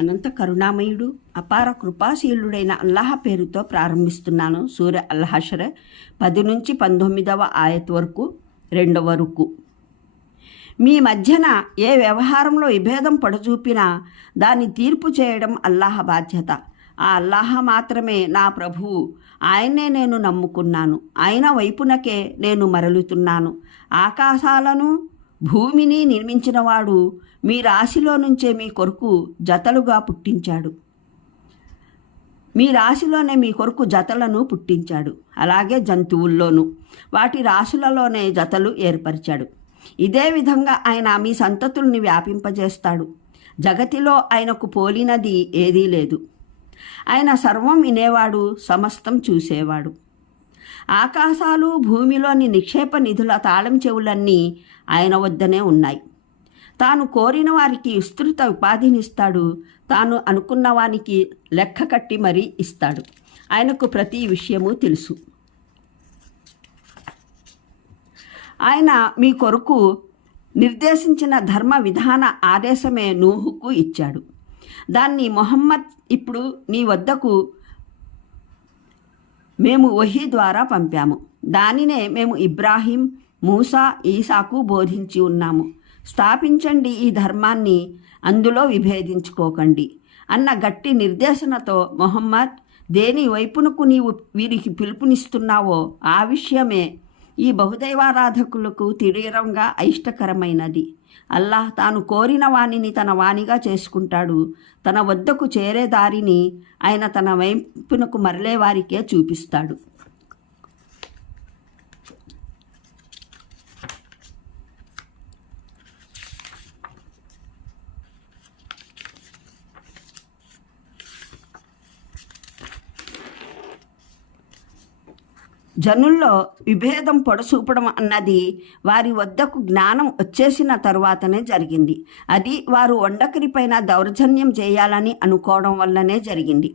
అనంత కరుణామయుడు అపార కృపాశీలుడైన అల్లాహ్ పేరుతో ప్రారంభిస్తున్నాను. సూర అల్ హషర్ 10 నుంచి 19వ ఆయత్ వరకు 2వ రుకు. మీ మధ్యన ఏ వ్యవహారంలో విభేదం పడచూపినా దాన్ని తీర్పు చేయడం అల్లాహ్ బాధ్యత. ఆ అల్లాహ్ మాత్రమే నా ప్రభువు, ఆయన్నే నేను నమ్ముకున్నాను, ఆయన వైపునకే నేను మరలుతున్నాను. ఆకాశాలను భూమిని నిర్మించినవాడు మీ రాశిలో నుంచే మీ కొరకు జతలుగా పుట్టించాడు. మీ రాశిలోనే మీ కొరకు జతలను పుట్టించాడు. అలాగే జంతువుల్లోనూ వాటి రాశులలోనే జతలు ఏర్పరిచాడు. ఇదే విధంగా ఆయన మీ సంతతుల్ని వ్యాపింపజేస్తాడు. జగతిలో ఆయనకు పోలినది ఏదీ లేదు. ఆయన సర్వం వినేవాడు, సమస్తం చూసేవాడు. ఆకాశాలు భూమిలోని నిక్షేప నిధుల తాళం చెవులన్నీ ఆయన వద్దనే ఉన్నాయి. తాను కోరిన వారికి విస్తృత ఉపాధినిస్తాడు. తాను అనుకున్న వానికి లెక్క కట్టి మరీ ఇస్తాడు. ఆయనకు ప్రతి విషయము తెలుసు. ఆయన మీ కొరకు నిర్దేశించిన ధర్మ విధాన ఆదేశమే నూహుకు ఇచ్చాడు. దాన్ని మొహమ్మద్ ఇప్పుడు నీ వద్దకు మేము వహీ ద్వారా పంపాము. దానినే మేము ఇబ్రాహీం, మూసా, ఈసాకు బోధించి ఉన్నాము. స్థాపించండి ఈ ధర్మాన్ని, అందులో విభేదించుకోకండి అన్న గట్టి నిర్దేశనతో మొహమ్మద్ దేని వైపునకు నీవు వీరికి పిలుపునిస్తున్నావో ఆ విషయమే ఈ బహుదైవారాధకులకు తీవ్రంగా అయిష్టకరమైనది. అల్లాహ్ తాను కోరిన వాణిని తన వాణిగా చేసుకుంటాడు. తన వద్దకు చేరే దారిని ఆయన తన వైపునకు మరలే వారికే చూపిస్తాడు. జనుల్లో విభేదం పొడసూపడం అన్నది వారి వద్దకు జ్ఞానం వచ్చేసిన తరువాతనే జరిగింది. అది వారు వండకరిపైన దౌర్జన్యం చేయాలని అనుకోవడం వల్లనే జరిగింది.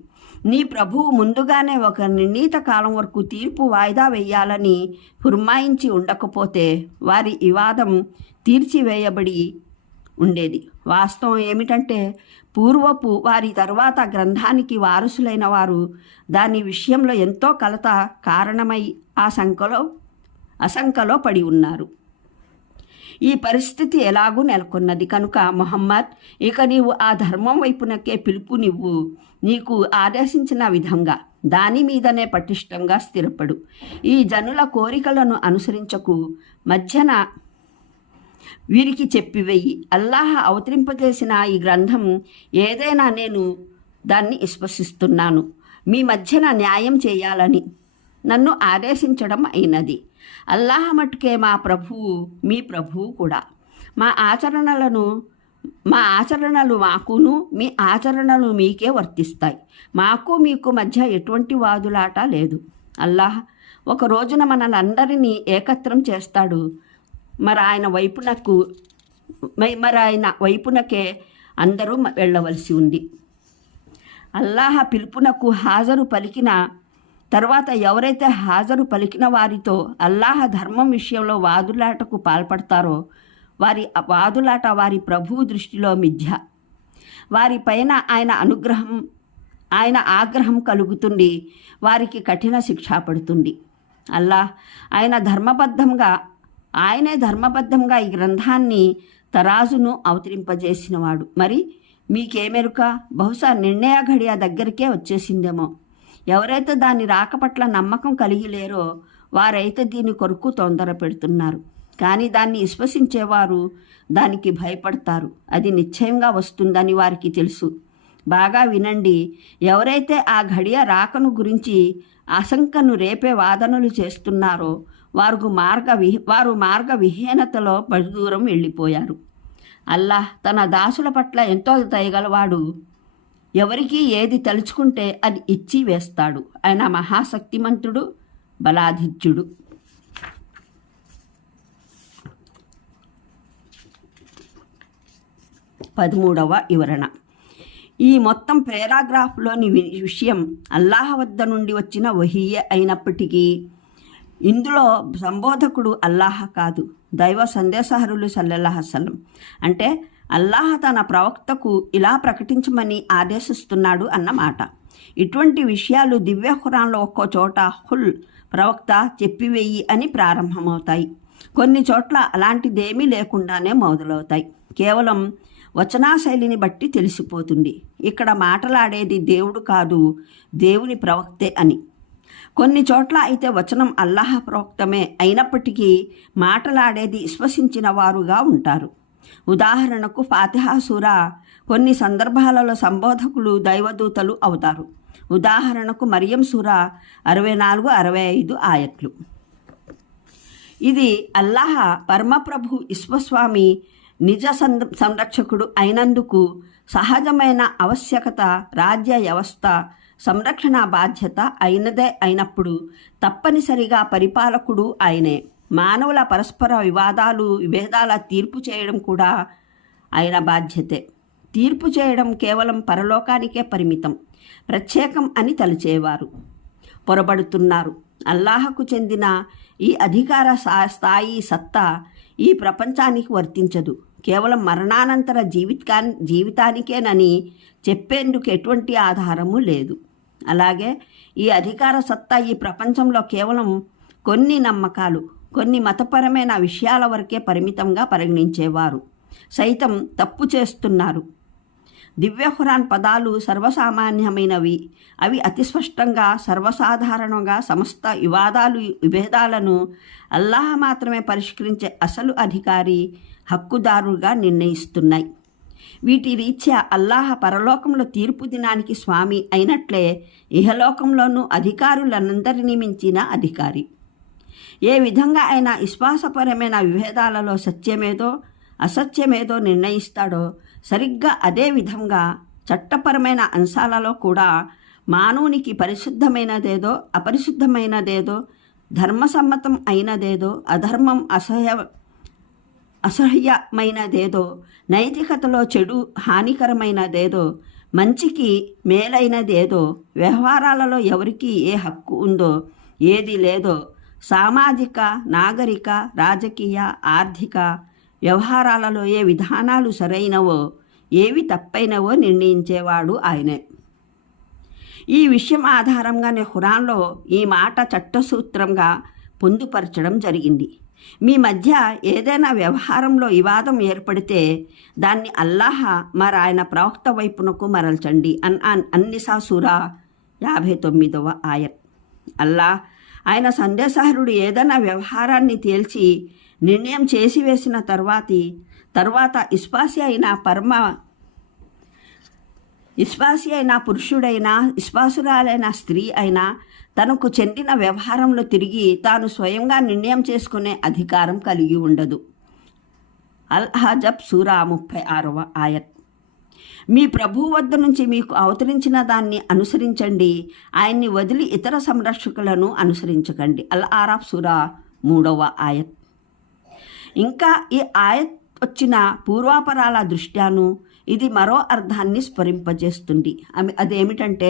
నీ ప్రభువు ముందుగానే ఒక నిర్ణీత కాలం వరకు తీర్పు వాయిదా వేయాలని పురమాయించి ఉండకపోతే వారి వివాదం తీర్చివేయబడి ఉండేది. వాస్తవం ఏమిటంటే పూర్వపు వారి తర్వాత గ్రంథానికి వారసులైన వారు దాని విషయంలో ఎంతో కలత కారణమై అశంకలో పడి ఉన్నారు. ఈ పరిస్థితి ఎలాగూ నెలకొన్నది కనుక మొహమ్మద్, ఇక నీవు ఆ ధర్మం వైపునకే పిలుపునివ్వు. నీకు ఆదేశించిన విధంగా దాని మీదనే పటిష్టంగా స్థిరపడు. ఈ జనుల కోరికలను అనుసరించకు. మధ్యన వీరికి చెప్పివేయి. అల్లాహ్ అవతరింపజేసిన ఈ గ్రంథం ఏదైనా నేను దాన్ని విశ్వసిస్తున్నాను. మీ మధ్యన న్యాయం చేయాలని నన్ను ఆదేశించడం అయినది. అల్లాహ్ మటుకే మా ప్రభువు, మీ ప్రభువు కూడా. మా ఆచరణలు మాకును, మీ ఆచరణలు మీకే వర్తిస్తాయి. మాకు మీకు మధ్య ఎటువంటి వాదులాట లేదు. అల్లాహ్ ఒక రోజున మనలందరినీ ఏకత్రం చేస్తాడు. మరి ఆయన వైపునకే అందరూ వెళ్ళవలసి ఉంది. అల్లాహ్ పిలుపునకు హాజరు పలికిన తర్వాత ఎవరైతే హాజరు పలికిన వారితో అల్లాహ్ ధర్మం విషయంలో వాదులాటకు పాల్పడతారో వారి వాదులాట వారి ప్రభువు దృష్టిలో మిథ్య. వారిపైన ఆయన ఆగ్రహం కలుగుతుంది. వారికి కఠిన శిక్ష పడుతుంది. అల్లాహ్ ఆయనే ధర్మబద్ధంగా ఈ గ్రంథాన్ని తరాజును అవతరింపజేసినవాడు. మరి మీకేమెరుక? బహుశా నిర్ణయ ఘడియ దగ్గరికే వచ్చేసిందేమో. ఎవరైతే దాని రాక పట్ల నమ్మకం కలిగి లేరో వారైతే దీని కొరకు తొందర పెడుతున్నారు. కానీ దాన్ని విశ్వసించేవారు దానికి భయపడతారు. అది నిశ్చయంగా వస్తుందని వారికి తెలుసు. బాగా వినండి. ఎవరైతే ఆ ఘడియ రాకను గురించి ఆశంకను రేపే వాదనలు చేస్తున్నారో వారు మార్గ విహీనతలో బహుదూరం వెళ్ళిపోయారు. అల్లాహ్ తన దాసుల పట్ల ఎంతో దయగలవాడు. ఎవరికి ఏది తలుచుకుంటే అది ఇచ్చి వేస్తాడు. ఆయన మహాశక్తిమంతుడు, బలాధిత్యుడు. పదమూడవ వివరణ. ఈ మొత్తం పేరాగ్రాఫ్లోని విషయం అల్లాహ్ వద్ద నుండి వచ్చిన వహీయే అయినప్పటికీ ఇందులో సంబోధకుడు అల్లాహ్ కాదు, దైవ సందేశహరులు సల్లల్లాహు అలైహి వసల్లం. అంటే అల్లాహ్ తన ప్రవక్తకు ఇలా ప్రకటించమని ఆదేశిస్తున్నాడు అన్నమాట. ఇటువంటి విషయాలు దివ్య ఖురాన్లో ఒక్కో చోట హుల్ ప్రవక్త చెప్పివేయి అని ప్రారంభమవుతాయి. కొన్ని చోట్ల అలాంటిదేమీ లేకుండానే మొదలవుతాయి. కేవలం వచనాశైలిని బట్టి తెలిసిపోతుంది ఇక్కడ మాటలాడేది దేవుడు కాదు, దేవుని ప్రవక్తే అని. కొన్ని చోట్ల అయితే వచనం అల్లాహ్ ప్రవక్తమే అయినప్పటికీ మాటలాడేది విశ్వసించిన వారుగా ఉంటారు. ఉదాహరణకు ఫాతిహా సూరా కొన్ని సందర్భాలలో సంబోధకులు దైవదూతలు అవుతారు. ఉదాహరణకు మరియం సూరా 64-65 ఆయట్లు. ఇది అల్లాహ్ పరమప్రభు విశ్వస్వామి నిజ సంరక్షకుడు అయినందుకు సహజమైన ఆవశ్యకత, రాజ్య వ్యవస్థ సంరక్షణ బాధ్యత అయినప్పుడు తప్పనిసరిగా పరిపాలకుడు ఆయనే. మానవుల పరస్పర విభేదాల తీర్పు చేయడం కూడా ఆయన బాధ్యతే. తీర్పు చేయడం కేవలం పరలోకానికే పరిమితం, ప్రత్యేకం అని తలచేవారు పొరబడుతున్నారు. అల్లాహకు చెందిన ఈ అధికార స్థాయి సత్తా ఈ ప్రపంచానికి వర్తించదు. కేవలం మరణానంతర జీవితానికేనని చెప్పేందుకు ఎటువంటి ఆధారము లేదు. అలాగే ఈ అధికార సత్తా ఈ ప్రపంచంలో కేవలం కొన్ని నమ్మకాలు, కొన్ని మతపరమైన విషయాల వరకే పరిమితంగా పరిగణించేవారు సైతం తప్పు చేస్తున్నారు. దివ్య ఖురాన్ పదాలు సర్వసామాన్యమైనవి. అవి అతి స్పష్టంగా సర్వసాధారణంగా సమస్త విభేదాలను అల్లాహ్ మాత్రమే పరిష్కరించే అసలు అధికారి, హక్కుదారుగా నిర్ణయిస్తున్నాయి. వీటి రీత్యా అల్లాహ్ పరలోకంలో తీర్పు దినానికి స్వామి అయినట్లే ఇహలోకంలోనూ అధికారులందరినీ మించిన అధికారి. ఏ విధంగా ఆయన విశ్వాసపరమైన విభేదాలలో సత్యమేదో అసత్యమేదో నిర్ణయిస్తాడో సరిగ్గా అదే విధంగా చట్టపరమైన అంశాలలో కూడా మానవునికి పరిశుద్ధమైనదేదో అపరిశుద్ధమైనదేదో, ధర్మసమ్మతం అయినదేదో అధర్మం అసహ్యమైనదేదో, నైతికతలో చెడు హానికరమైనదేదో, మంచికి మేలైనదేదో, వ్యవహారాలలో ఎవరికి ఏ హక్కు ఉందో ఏది లేదో, సామాజిక, నాగరిక, రాజకీయ, ఆర్థిక వ్యవహారాలలో ఏ విధానాలు సరైనవో ఏవి తప్పైనవో నిర్ణయించేవాడు ఆయనే. ఈ విషయం ఆధారంగానే ఖురాన్లో ఈ మాట చట్టసూత్రంగా పొందుపరచడం జరిగింది. మీ మధ్య ఏదైనా వ్యవహారంలో వివాదం ఏర్పడితే దాన్ని అల్లాహ్ ఆయన ప్రవక్త వైపునకు మరల్చండి. అన్నిసా సూరా 59వ ఆయత్. అల్లాహ్ ఆయన సందేశహరుడు ఏదైనా వ్యవహారాన్ని తేల్చి నిర్ణయం చేసివేసిన తర్వాత విశ్వాసి అయినా పురుషుడైనా విశ్వాసురాలైన స్త్రీ అయినా తనకు చెందిన వ్యవహారంలో తిరిగి తాను స్వయంగా నిర్ణయం చేసుకునే అధికారం కలిగి ఉండదు. అల్-హజబ్ సూరా 36వ ఆయత్. మీ ప్రభువు వద్ద నుంచి మీకు అవతరించిన దాన్ని అనుసరించండి, ఆయన్ని వదిలి ఇతర సంరక్షకులను అనుసరించకండి. అల్-ఆరాఫ్ సూరా 3వ ఆయత్. ఇంకా ఈ ఆయత్ వచ్చిన పూర్వాపరాల దృష్ట్యాను ఇది మరో అర్థాన్ని స్ఫురింపజేస్తుంది. అదేమిటంటే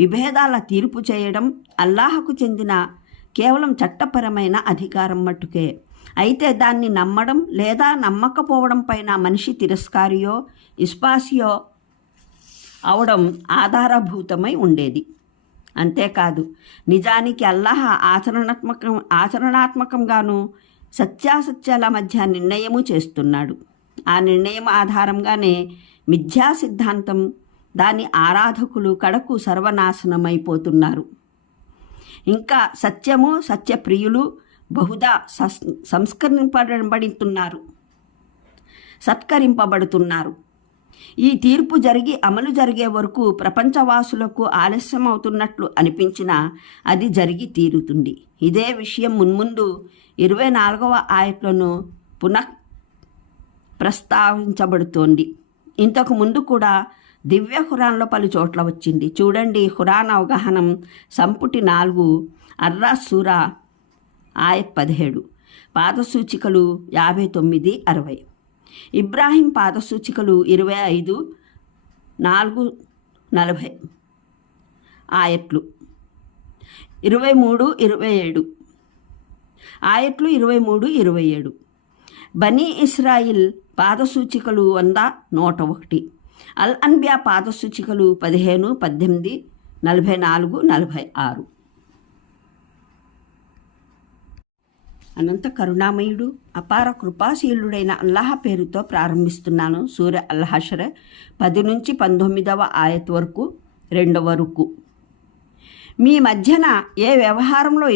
విభేదాల తీర్పు చేయడం అల్లాహకు చెందిన కేవలం చట్టపరమైన అధికారం మట్టుకే. అయితే దాన్ని నమ్మడం లేదా నమ్మకపోవడం పైన మనిషి తిరస్కారియో విశ్వాసియో అవడం ఆధారభూతమై ఉండేది. అంతేకాదు నిజానికి అల్లాహ్ ఆచరణాత్మకంగాను సత్యాసత్యాల మధ్య నిర్ణయము చేస్తున్నాడు. ఆ నిర్ణయం ఆధారంగానే మిథ్యా సిద్ధాంతం, దాని ఆరాధకులు కడకు సర్వనాశనమైపోతున్నారు. ఇంకా సత్యము సత్యప్రియులు బహుదా సత్కరింపబడుతున్నారు. ఈ తీర్పు జరిగి అమలు జరిగే వరకు ప్రపంచవాసులకు ఆలస్యం అవుతున్నట్లు అనిపించినా అది జరిగి తీరుతుంది. ఇదే విషయం మున్ముందు 24వ ఆయట్లోనూ పునః ప్రస్తావించబడుతోంది. ఇంతకు ముందు కూడా దివ్య ఖురాన్లో పలు చోట్ల వచ్చింది. చూడండి, ఖురాన్ అవగాహనం సంపుటి 4 అర్రాస్ సూరా ఆయత్ 17, పాదసూచికలు 59-60, ఇబ్రాహీం పాదసూచికలు 25, 4, 40 ఆయట్లు, 23, 27 ఆయట్లు, 23, 27 బనీ ఇస్రాయిల్ పాదసూచికలు 100, 101. అల్ అన్బియా పాదసూచికలు 15, 18, 44, 46. అనంత కరుణామయుడు అపార కృపాశీలుడైన అల్లాహ్ పేరుతో ప్రారంభిస్తున్నాను. సూర అల్ హషర్ 10 నుంచి 19వ ఆయత్ వరకు 2వ రుకు. మీ మధ్యన ఏ వ్యవహారంలో